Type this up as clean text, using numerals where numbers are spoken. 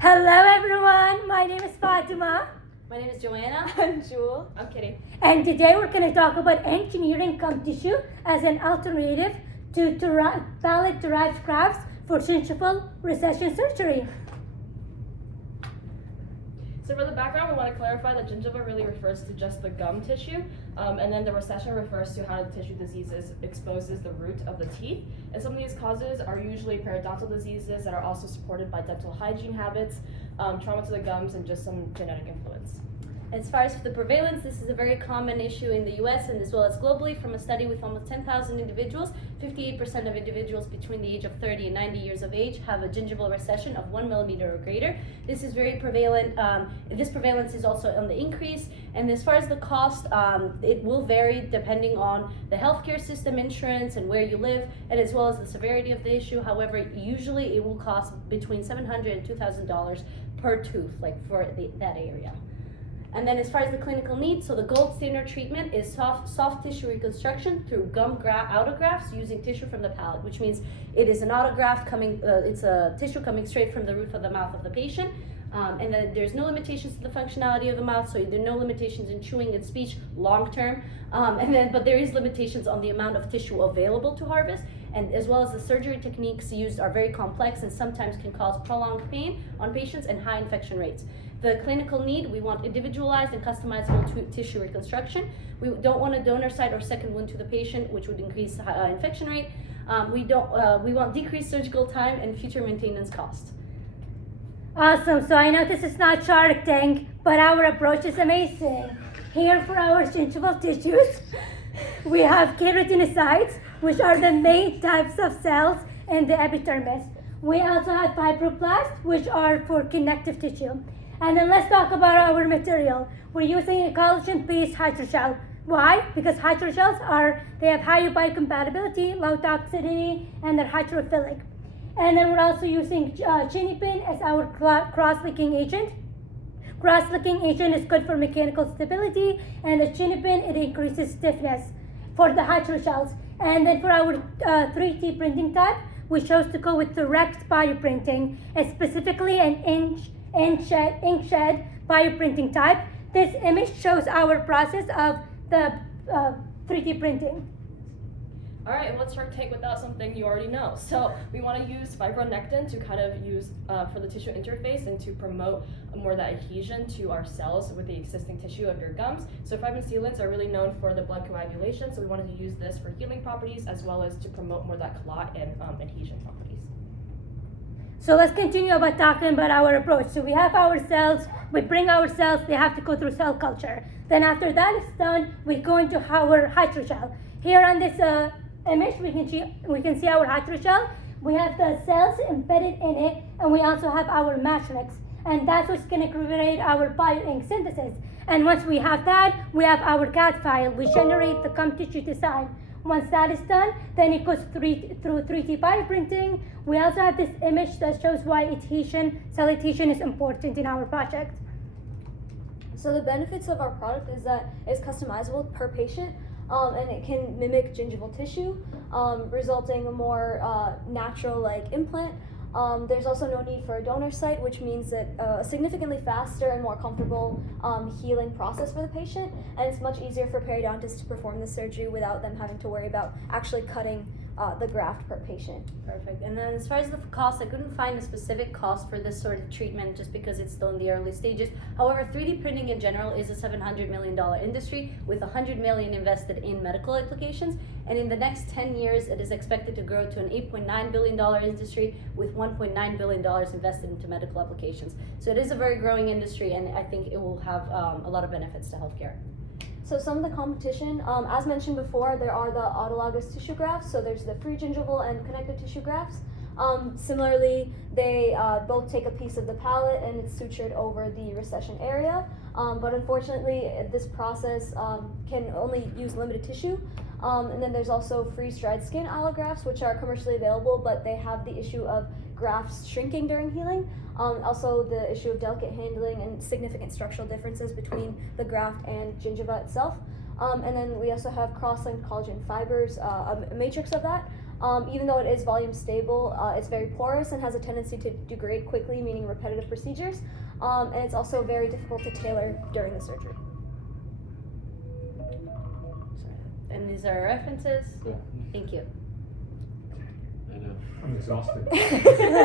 Hello everyone, my name is Fatimah. My name is Joana. I'm Jewel. I'm kidding. And today we're going to talk about engineering gum tissue as an alternative to palate-derived grafts for gingival recession surgery. So for the background, we want to clarify that gingiva really refers to just the gum tissue, and then the recession refers to how the tissue diseases exposes the root of the teeth. And some of these causes are usually periodontal diseases that are also supported by dental hygiene habits, trauma to the gums, and just some genetic influence. As far as the prevalence, this is a very common issue in the US and as well as globally. From a study with almost 10,000 individuals, 58% of individuals between the age of 30 and 90 years of age have a gingival recession of 1 millimeter or greater. This is very prevalent. This prevalence is also on the increase. And as far as the cost, it will vary depending on the healthcare system, insurance, and where you live, and as well as the severity of the issue. However, usually it will cost between $700 and $2,000 per tooth, like for that area. And then as far as the clinical needs, so the gold standard treatment is soft tissue reconstruction through gum autografts using tissue from the palate, which means it is an autograft coming, it's a tissue coming straight from the roof of the mouth of the patient. And then there's no limitations to the functionality of the mouth, so there are no limitations in chewing and speech long term. But there is limitations on the amount of tissue available to harvest, and as well as the surgery techniques used are very complex and sometimes can cause prolonged pain on patients and high infection rates. The clinical need, we want individualized and customizable tissue reconstruction. We don't want a donor site or second wound to the patient, which would increase infection rate. We want decreased surgical time and future maintenance costs. Awesome, so I know this is not Shark Tank, but our approach is amazing. Here for our gingival tissues, we have keratinocytes, which are the main types of cells in the epidermis. We also have fibroblasts, which are for connective tissue. And then let's talk about our material. We're using a collagen-based hydrogel. Why? Because hydrogels they have higher biocompatibility, low toxicity, and they're hydrophilic. And then we're also using chinipin as our cross-linking agent. Cross-linking agent is good for mechanical stability, and the chinipin, it increases stiffness for the hydrogels. And then for our 3D printing type, we chose to go with direct bioprinting, and specifically an inkjet bioprinting type. This image shows our process of the 3D printing. All right, and what's Shark Tank without something you already know? So we want to use fibronectin to kind of use for the tissue interface and to promote more that adhesion to our cells with the existing tissue of your gums. So fibrin sealants are really known for the blood coagulation, so we wanted to use this for healing properties as well as to promote more that clot and adhesion properties. So let's continue about talking about our approach. So we have our cells, we bring our cells, they have to go through cell culture. Then after that is done, we go into our hydrogel. Here on this image, we can see our hydrogel. We have the cells embedded in it, and we also have our matrix. And that's what's going to create our bioink synthesis. And once we have that, we have our CAD file. We generate the gum tissue design. Once that is done, then it goes through 3D bioprinting. We also have this image that shows why cell adhesion is important in our project. So the benefits of our product is that it's customizable per patient, and it can mimic gingival tissue, resulting in a more natural-like implant. There's also no need for a donor site, which means that a significantly faster and more comfortable healing process for the patient, and it's much easier for periodontists to perform the surgery without them having to worry about actually cutting the graft per patient. Perfect. And then as far as the cost, I couldn't find a specific cost for this sort of treatment just because it's still in the early stages. However, 3D printing in general is a $700 million industry with $100 million invested in medical applications. And in the next 10 years, it is expected to grow to an $8.9 billion industry with $1.9 billion invested into medical applications. So it is a very growing industry, and I think it will have a lot of benefits to healthcare. So some of the competition, as mentioned before, there are the autologous tissue grafts. So there's the free gingival and connective tissue grafts. Similarly, they both take a piece of the palate and it's sutured over the recession area. But unfortunately, this process can only use limited tissue. And then there's also freeze-dried skin allografts, which are commercially available, but they have the issue of grafts shrinking during healing. Also the issue of delicate handling and significant structural differences between the graft and gingiva itself. And then we also have cross-linked collagen fibers, a matrix of that. Even though it is volume stable, it's very porous and has a tendency to degrade quickly, meaning repetitive procedures. And it's also very difficult to tailor during the surgery. And these are our references. Cool. Thank you. I know. I'm exhausted.